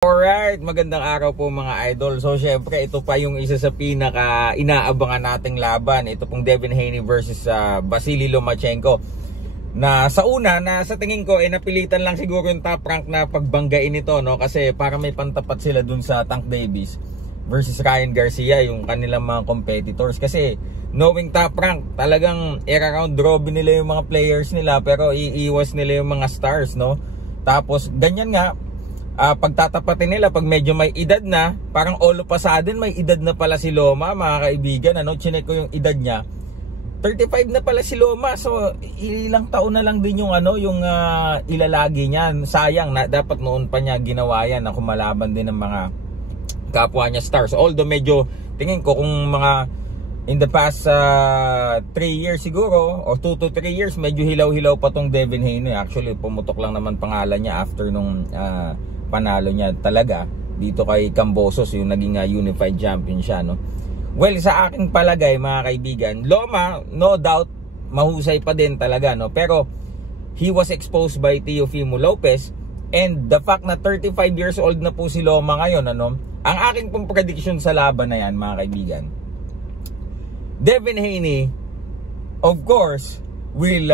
Alright, magandang araw po mga idol. So syempre ito pa yung isa sa pinaka inaabangan nating laban. Ito pong Devin Haney versus Vasily Lomachenko. Na sa una, na sa tingin ko napilitan lang siguro yung Top Rank na pagbanggain ito, no? Kasi para may pantapat sila dun sa Tank Davis versus Ryan Garcia, yung kanilang mga competitors. Kasi knowing Top Rank, talagang around robin nila yung mga players nila, pero iiwas nila yung mga stars, no? Tapos ganyan nga, pagtatapatin nila pag medyo may edad na, parang all of a sudden may edad na pala si Loma, mga kaibigan. Chinek ko yung edad niya, 35 na pala si Loma. So ilang taon na lang din yung yung ilalagi niya. Sayang na dapat noon pa niya ginawa yan na kumalaban din ng mga kapwa niya stars. Although medyo tingin ko kung mga in the past 3 years siguro, or 2 to 3 years, medyo hilaw-hilaw pa tong Devin Haney. Actually pumutok lang naman pangalan niya after nung panalo niya talaga dito kay Kambosos, yung naging unified champion siya, no? Well, sa aking palagay mga kaibigan, Loma no doubt mahusay pa din talaga, no? Pero he was exposed by Teofimo Lopez, and the fact na 35 years old na po si Loma ngayon, ang aking pong prediction sa laban na yan mga kaibigan, Devin Haney of course will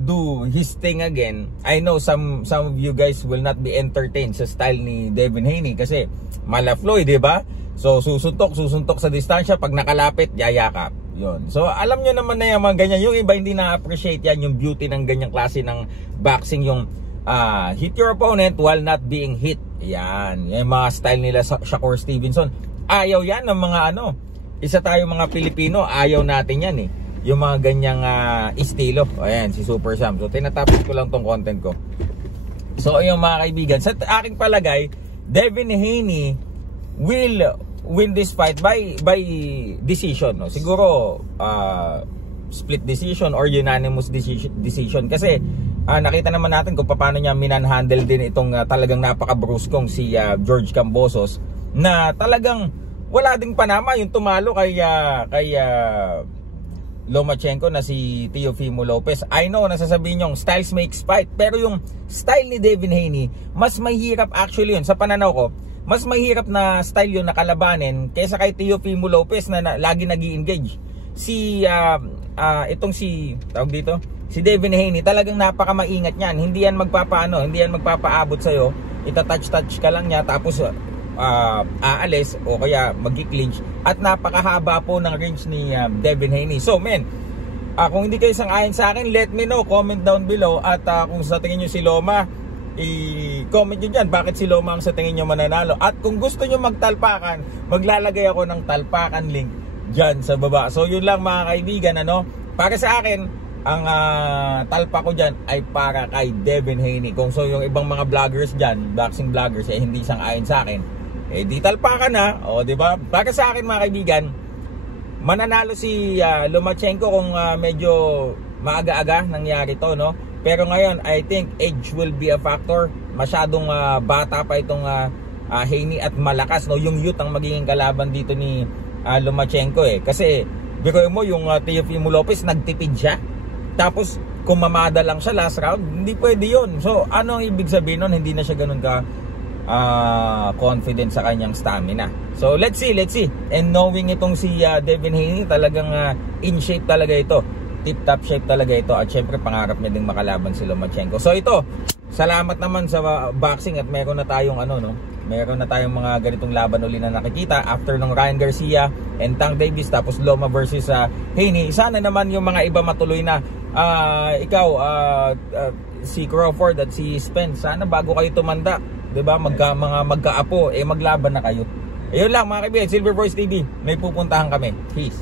do his thing again. I know some of you guys will not be entertained sa style ni Devin Haney kasi malafloy, di ba? So susuntok sa distansya, pag nakalapit yayakap. Yun. So alam nyo naman na yung mga ganyan. Yung iba hindi na-appreciate yan, yung beauty ng ganyang klase ng boxing, yung hit your opponent while not being hit. Yan. Yung mga style nila sa Shakur Stevenson. Ayaw yan ng mga isa tayo mga Pilipino, ayaw natin yan yung mga ganyang estilo. Ayan, si Super Sam. So tinatapos ko lang tong content ko. So yung mga kaibigan, sa aking palagay, Devin Haney will win this fight by decision, no? Siguro split decision or unanimous decision kasi nakita naman natin kung paano niya minanhandle din itong talagang napaka-bruskong si George Kambosos, na talagang wala ding panama yung tumalo kay Lomachenko na si Teofimo Lopez. I know, nasasabihin yung styles makes fight, pero yung style ni Devin Haney, mas mahirap actually yun. Sa pananaw ko, mas mahirap na style yun na kalabanin kaysa kay Teofimo Lopez na lagi nag-i-engage. Tawag dito, si Devin Haney, talagang napaka-maingat niyan. Hindi yan magpapaabot sa'yo. Ita-touch ka lang niya, tapos aalis o kaya mag-clinch, at napakahaba po ng range ni Devin Haney. So men, kung hindi kayo sang-ayon sa akin, let me know, comment down below. At kung sa tingin nyo si Loma, i-comment nyo dyan bakit si Loma ang sa tingin nyo mananalo. At kung gusto nyo magtalpakan, maglalagay ako ng talpakan link dyan sa baba. So yun lang mga kaibigan, para sa akin, ang talpa ko dyan ay para kay Devin Haney. Kung so yung ibang mga vloggers dyan, boxing vloggers, hindi sang-ayon sa akin, di talpa ka na, di ba? Para sa akin mga kaibigan, mananalo si Lomachenko kung medyo maaga-aga nangyari to, no? Pero ngayon, I think age will be a factor. Masyadong bata pa itong Haney at malakas, no? Yung youth ang magiging kalaban dito ni Lomachenko kasi biruin mo yung Teofimo Lopez, nagtipid siya. Tapos kung mamada lang siya last round, hindi pwede yun. So ano ang ibig sabihin nun? Hindi na siya ganun ka confident sa kanyang stamina. So let's see. And knowing itong si Devin Haney, talagang in shape talaga ito, tip top shape talaga ito. At syempre pangarap niya ding makalaban si Lomachenko. So ito, salamat naman sa boxing, at meron na tayong meron na tayong mga ganitong laban uli na nakikita after ng Ryan Garcia and Tank Davis, tapos Loma versus Haney. Sana naman yung mga iba matuloy na. Si Crawford at si Spence, sana bago kayo tumanda, 'di ba, magkaapo, maglaban na kayo. Ayun lang mga kaibigan, Silver Voice TV, may pupuntahan kami. Peace.